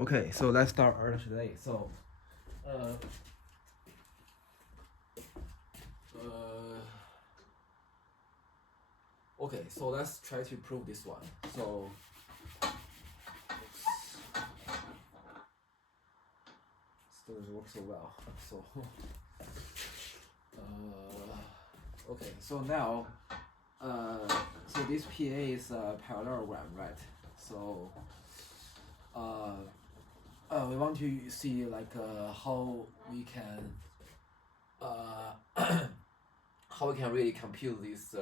Okay, so let's start our today. So, uh, okay, so let's try to prove this one. So, still doesn't work so well. So, okay, so now, so this PA is a parallelogram, right? So, we want to see like how we can how we can really compute this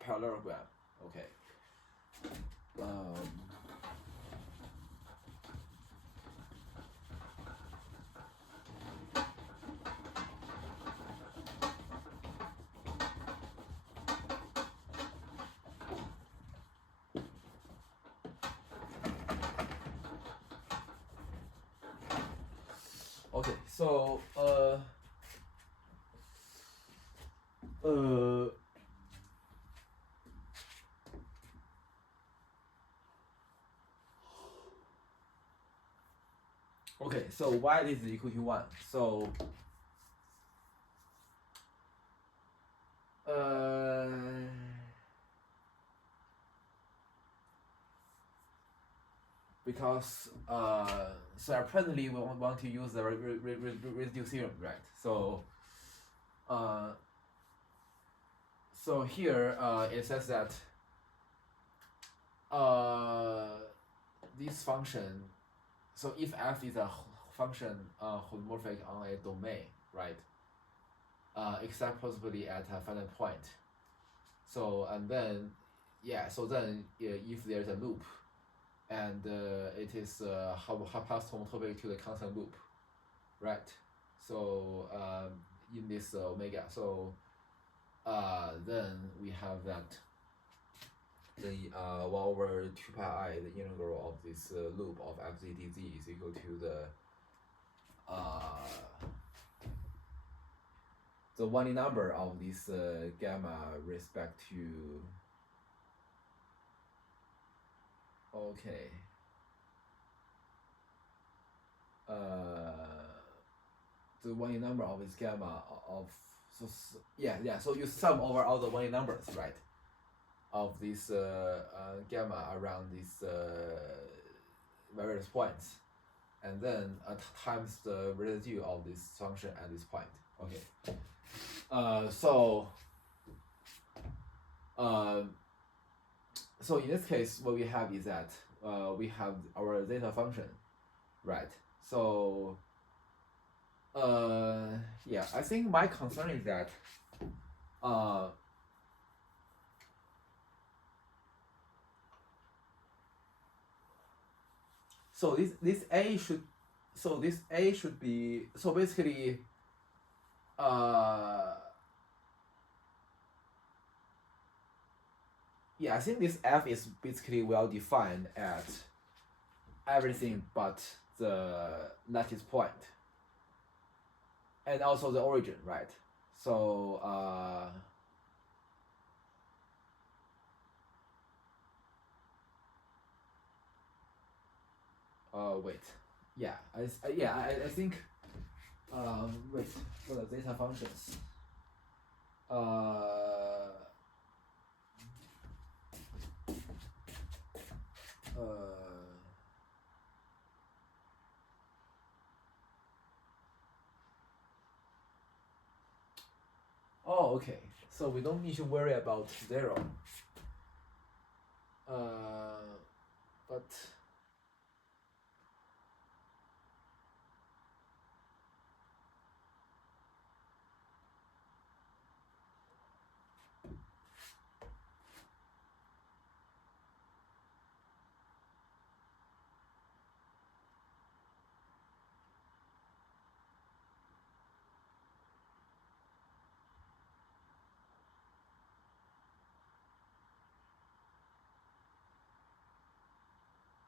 parallelogram. Okay. Okay, so okay, so y is equal to 1. So because so apparently we want to use the residue theorem, right? So so here it says that this function, so if f is a function homomorphic on a domain, right? Except possibly at a finite point. So and then so then if there's a loop and it is half-past homotopy to the constant loop, right? So in this omega, so then we have that the 1 over 2 pi I, the integral of this loop of fz dz is equal to the one number of this gamma respect to the one number of this gamma of so you sum over all the one numbers, right, of this gamma around these various points, and then times the residue of this function at this point. Okay. So in this case, what we have is that we have our zeta function, right? So I think my concern is that so this A should be, so basically I think this F is basically well defined at everything but the lattice point and also the origin, right? So wait, I think wait, for the zeta functions, oh, okay. So we don't need to worry about 0. But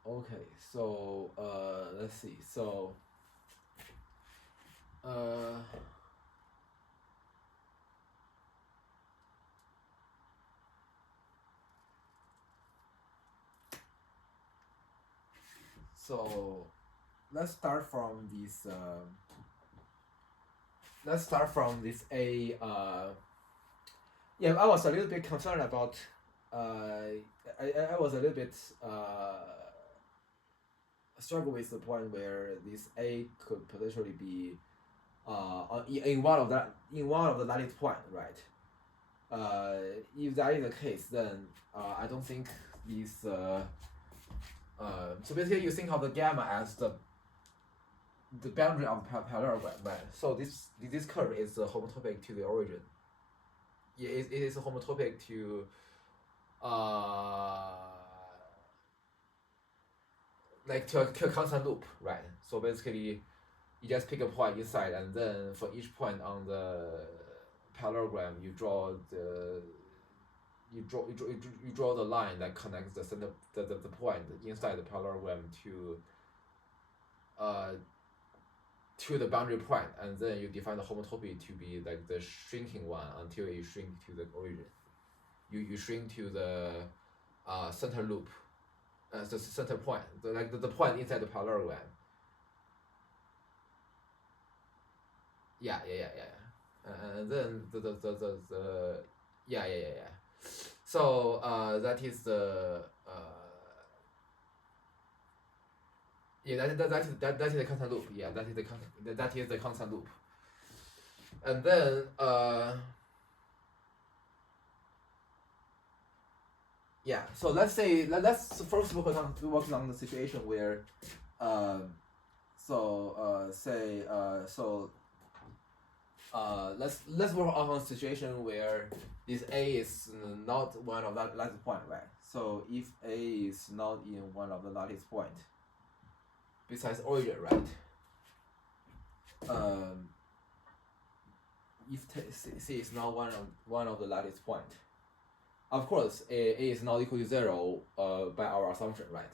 okay, so let's see. So So let's start from this. Let's start from this A. Yeah, I was a little bit concerned about. I was a little bit struggle with the point where this A could potentially be in one of the lattice point, right? If that is the case, then I don't think this. So basically, you think of the gamma as the boundary of the parallelogram, right? So this curve is homotopy to the origin. It is homotopy to like to a constant loop, right? So basically, you just pick a point inside, and then for each point on the parallelogram, you draw the line that connects the center the point inside the parallelogram to the boundary point, and then you define the homotopy to be like the shrinking one until you shrink to the origin. You shrink to the center loop, the center point, the point inside the parallelogram. Yeah. And then the yeah. So that is the that is the constant loop. Yeah, that is the constant loop. And then yeah. So let's say let's first work on the situation where let's work on a situation where this A is not one of the lattice point, right? So if A is not in one of the lattice point, besides origin, right? If C is not one of the lattice point, of course A is not equal to 0 by our assumption, right?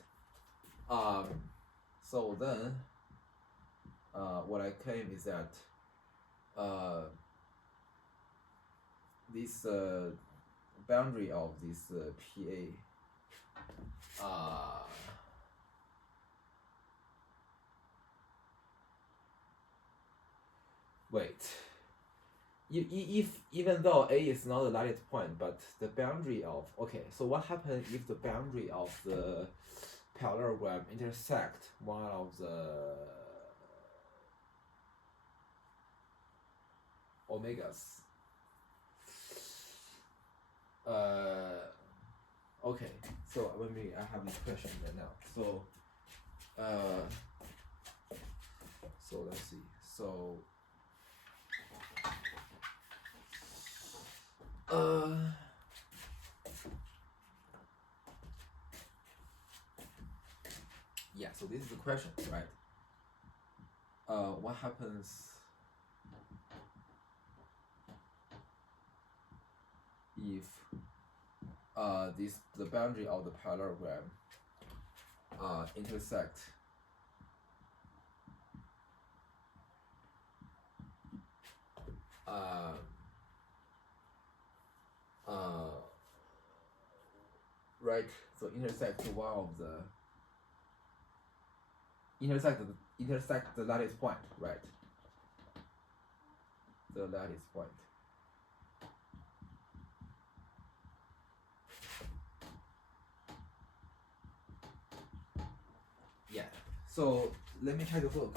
So then what I claim is that this boundary of this PA wait. If even though A is not a lattice point, but the boundary of so what happens if the boundary of the parallelogram intersect one of the omegas? Okay, so I have this question right now. So let's see. So yeah, so this is the question, right? What happens if the boundary of the parallelogram intersect right? So intersect one of the intersect the lattice point, right? The lattice point. Yeah. So let me try to look.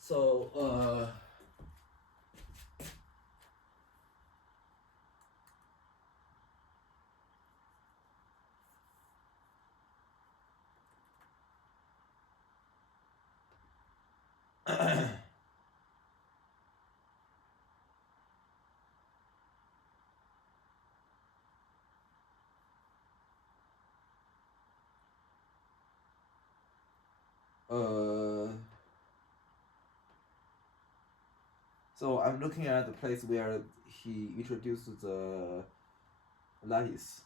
So so I'm looking at the place where he introduced the lattice.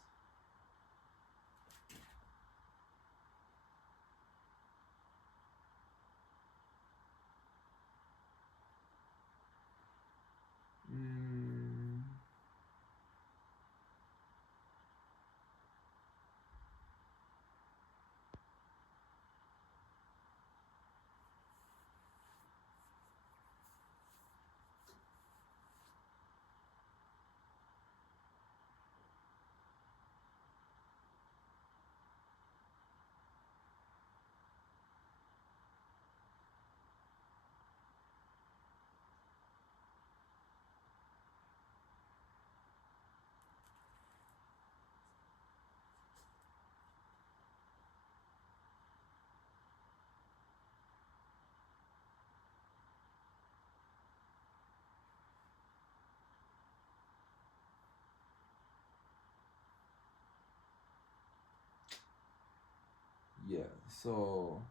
yeah, so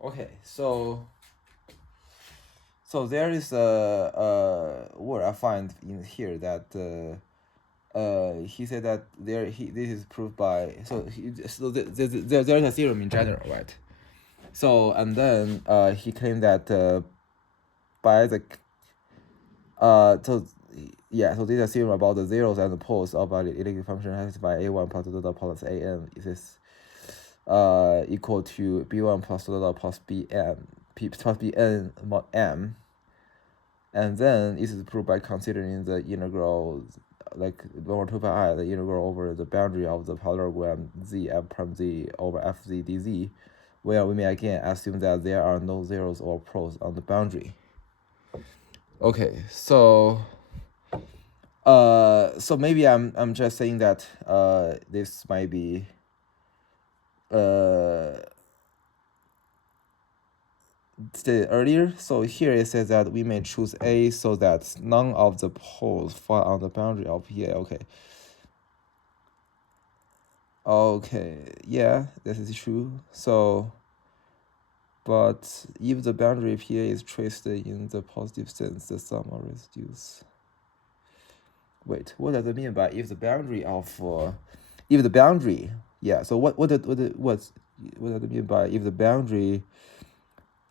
okay, so there is a word I find in here that he said that this is proved by there's a theorem in general, right? So and then he claimed that by the so yeah, so this is a theorem about the zeros and the poles of an elliptic function has by a1 plus the plus an is equal to b1 plus the plus bn plus bn mod m. And then this is proved by considering the integral, like 1 over 2 pi I, the integral over the boundary of the parallelogram z f prime z over fz dz, where we may again assume that there are no zeros or poles on the boundary. Okay, so maybe I'm just saying that this might be stated earlier. So here it says that we may choose A so that none of the poles fall on the boundary of PA. Okay, yeah, this is true. So, but if the boundary PA is traced in the positive sense, the sum of residues. Wait, what does it mean by if the boundary of if the boundary? Yeah. So what does it mean by if the boundary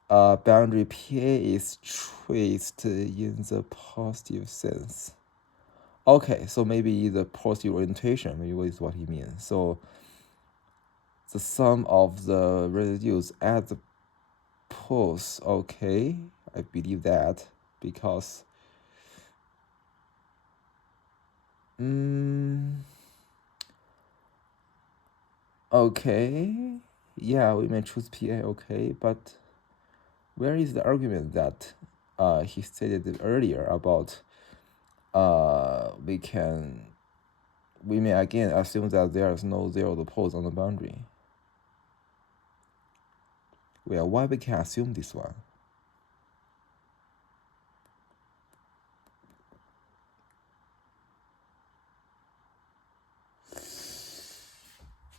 boundary PA is traced in the positive sense? Okay, so maybe the positive orientation, maybe is what he means. So the sum of the residues at the poles, okay, I believe that because okay, yeah, we may choose PA, okay, but where is the argument that he stated earlier about we may again assume that there is no zero poles on the boundary? Well, why we can assume this one?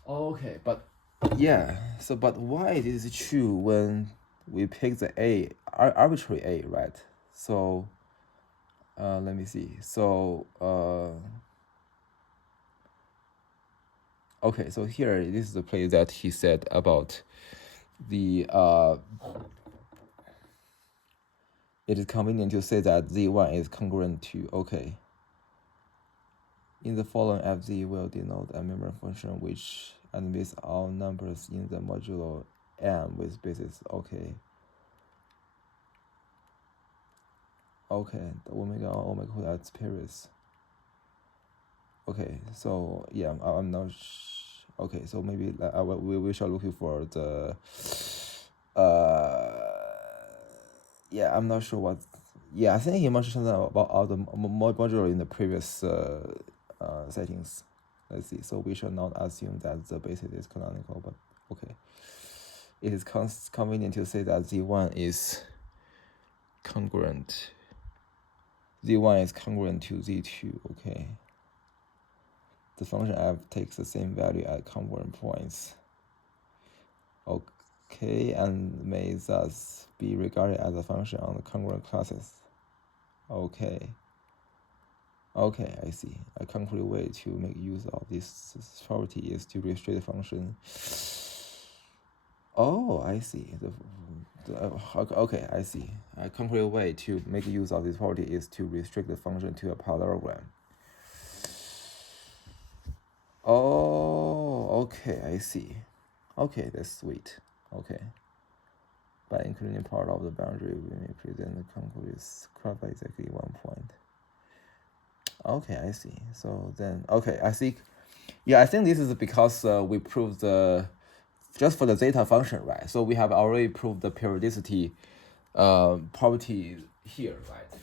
Okay, but yeah, so but why is it true when we pick the A, arbitrary A, right? So let me see. So okay, so here this is the place that he said about the it is convenient to say that z1 is congruent to, okay, in the following fz will denote a member function which admits all numbers in the modulo m with basis, okay. Okay, the omega that's Paris. Okay, so yeah, I'm not. Okay, so maybe we shall looking for the. Yeah, I'm not sure what. Yeah, I think he mentioned something about all the modular in the previous settings. Let's see. So we shall not assume that the basis is canonical, but okay. It is convenient to say that z1 is congruent. z1 is congruent to z2. Okay. The function f takes the same value at congruent points. Okay, and may thus be regarded as a function on the congruent classes. Okay. Okay, I see. A concrete way to make use of this property is to restrict the function. Oh, I see. Okay, I see. A concrete way to make use of this property is to restrict the function to a parallelogram. Oh, okay, I see. Okay, that's sweet. Okay. By including part of the boundary, we may present the concrete crossed by exactly 1 point. Okay, I see. So then, okay, I think, yeah, I think this is because we proved just for the zeta function, right? So we have already proved the periodicity property here, right?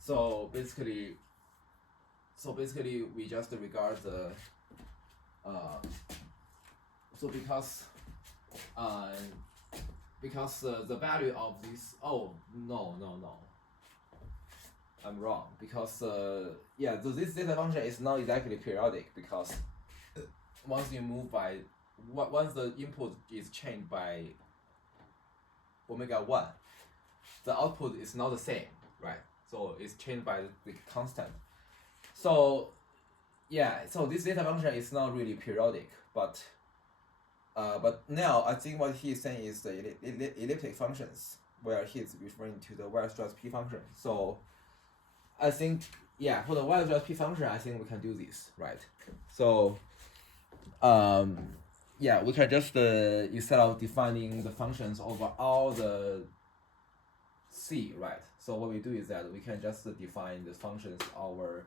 So basically we just regard the So because the value of this, oh no, I'm wrong, because yeah, so this zeta function is not exactly periodic, because once you move by once the input is changed by omega 1, the output is not the same, right? So it's changed by the constant. So yeah, so this zeta function is not really periodic, but now I think what he is saying is the elliptic functions, where he is referring to the Weierstrass P function. So I think, yeah, for the Weierstrass P function, I think we can do this, right? So yeah, we can just instead of defining the functions over all the C, right? So what we do is that we can just define the functions over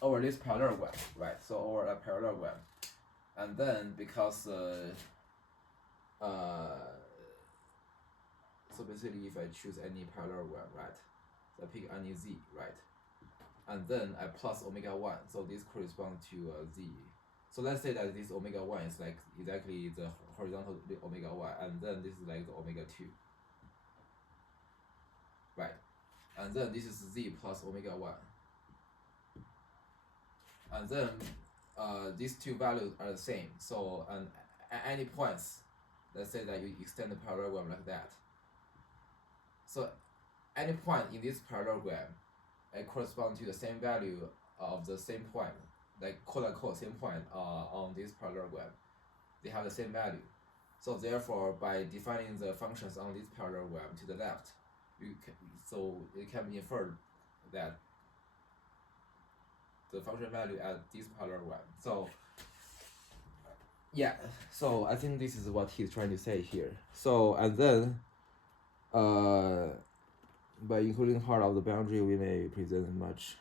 over this parallelogram, right? So over a parallelogram, and then because so basically if I choose any parallelogram, right? So I pick any Z, right? And then I plus omega 1, so this corresponds to Z. So let's say that this omega 1 is like exactly the horizontal omega 1, and then this is like the omega 2. Right, and then this is Z plus omega 1. And then these two values are the same. So at any points, let's say that you extend the parallelogram like that. So any point in this parallelogram, it corresponds to the same value of the same point, like quote unquote same point on this parallelogram. They have the same value. So therefore, by defining the functions on this parallelogram to the left, it can be inferred that the function value at this parallelogram. So yeah, so I think this is what he's trying to say here. So and then by including part of the boundary, we may present much.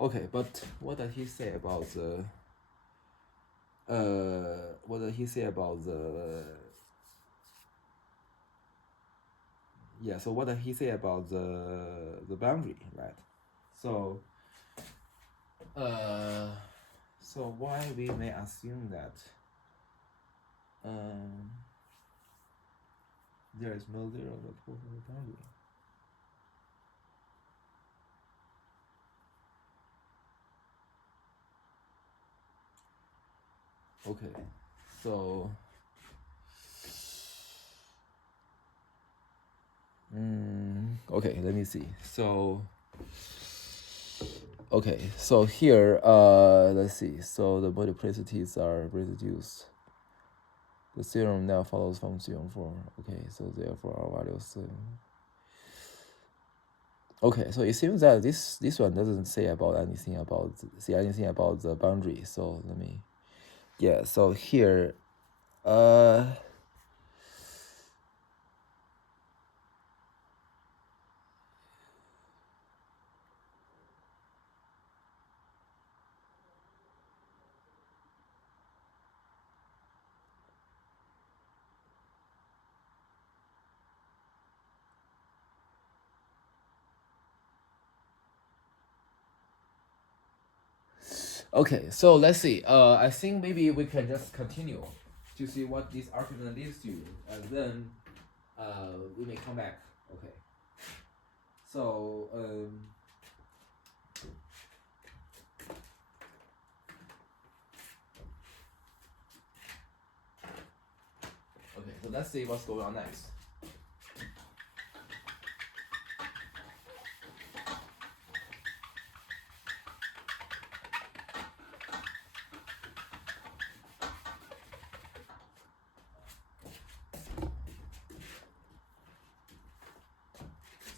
Okay, but what did he say about the what did he say about the yeah, so what did he say about the boundary, right? So so why we may assume that there is no zero at the boundary. Okay, so okay, let me see. So okay, so here let's see. So the multiplicities are reduced. The theorem now follows from theorem 4. Okay, so therefore our values. Okay, so it seems that this one doesn't say anything about the boundary. So let me, yeah. So here, okay, so let's see. I think maybe we can just continue to see what this argument leads to, and then we may come back. Okay. So okay, so let's see what's going on next.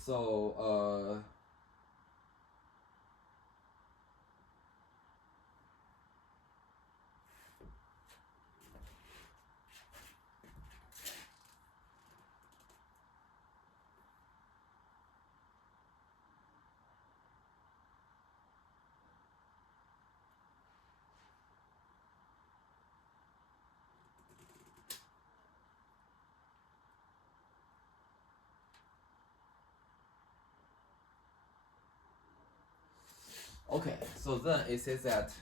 So okay, so then it says that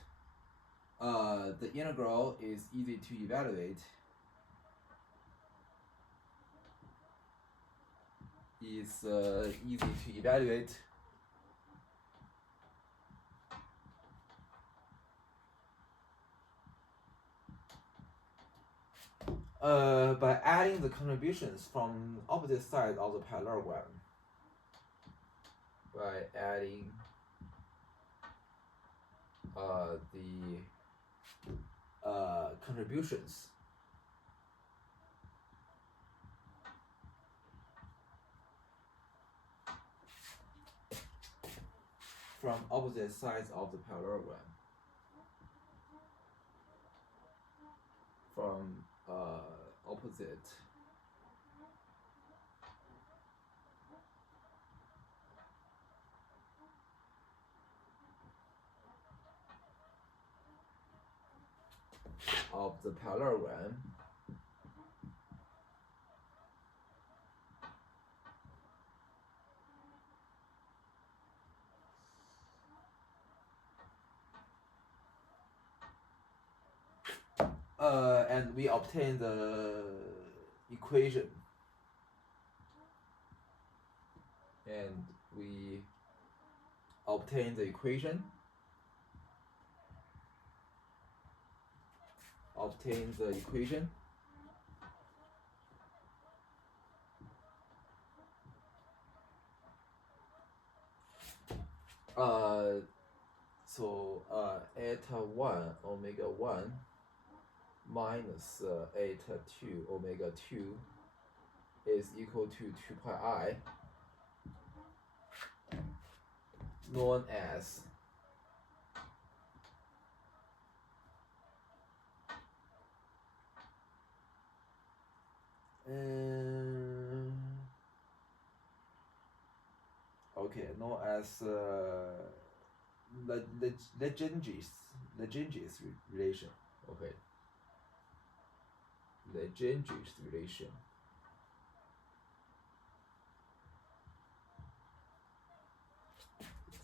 the integral is easy to evaluate. Is easy to evaluate. By adding the contributions from opposite sides of the parallelogram. By adding the contributions from opposite sides of the parallelogram. From opposite of the parallelogram. And we obtain the equation. And we obtain the equation. Obtain the equation. So eta 1 omega 1 minus eta 2 omega 2 is equal to 2 pi I, known as known as Legendre relation. Okay. Legendre relation.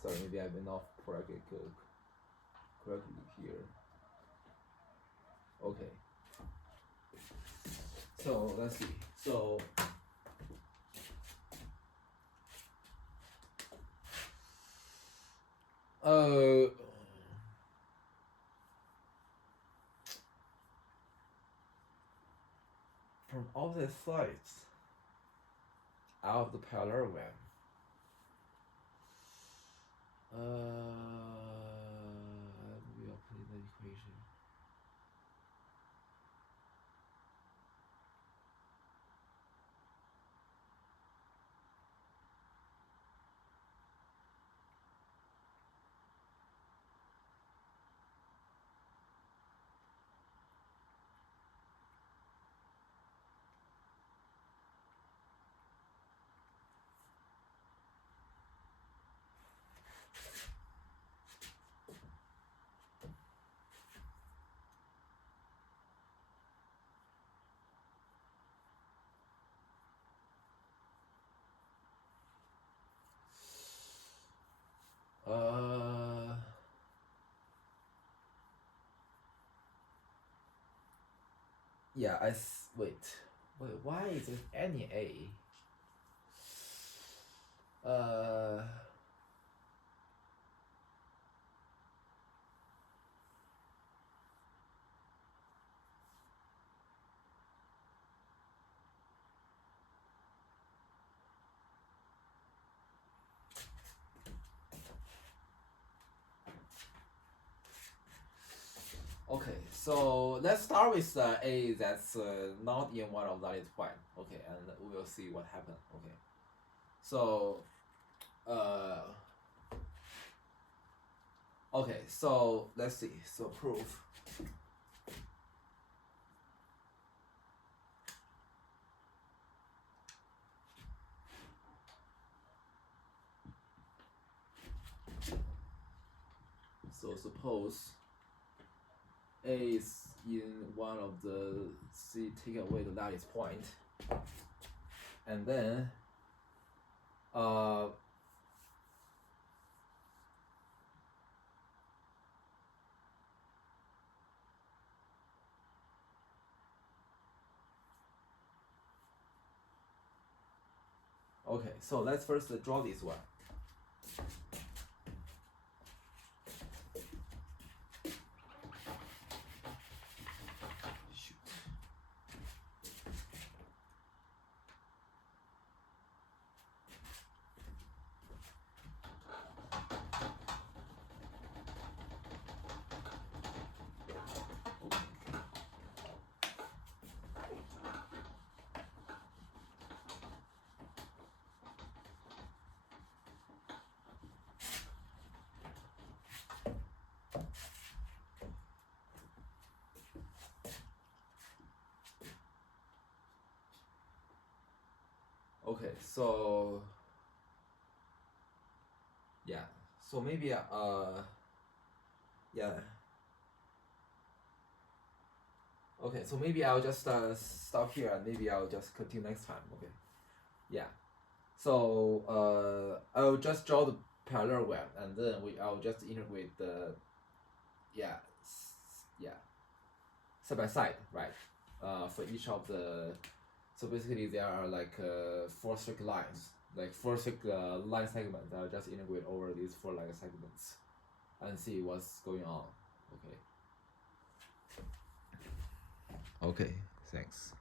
Sorry, maybe I've been off correctly here. Okay. So let's see. So from opposite sides of the parallelogram, we obtain the equation. Yeah, wait, why is it any A? Okay, so let's start with A that's not in one of that is point. Okay, and we will see what happens. Okay, so okay, so let's see. So proof. So suppose A is in one of the take away the lattice point, and then Okay, so let's first draw this one. Shoot. Okay, so yeah, so maybe yeah. Okay, so maybe I'll just stop here and maybe I'll just continue next time. Okay, yeah. So I'll just draw the parallelogram and then I'll just integrate the yeah side by side, right? For each of the, so basically there are like 4 straight lines, like 4 straight line segments. I'll just integrate over these 4 line segments and see what's going on. Okay. Okay, thanks.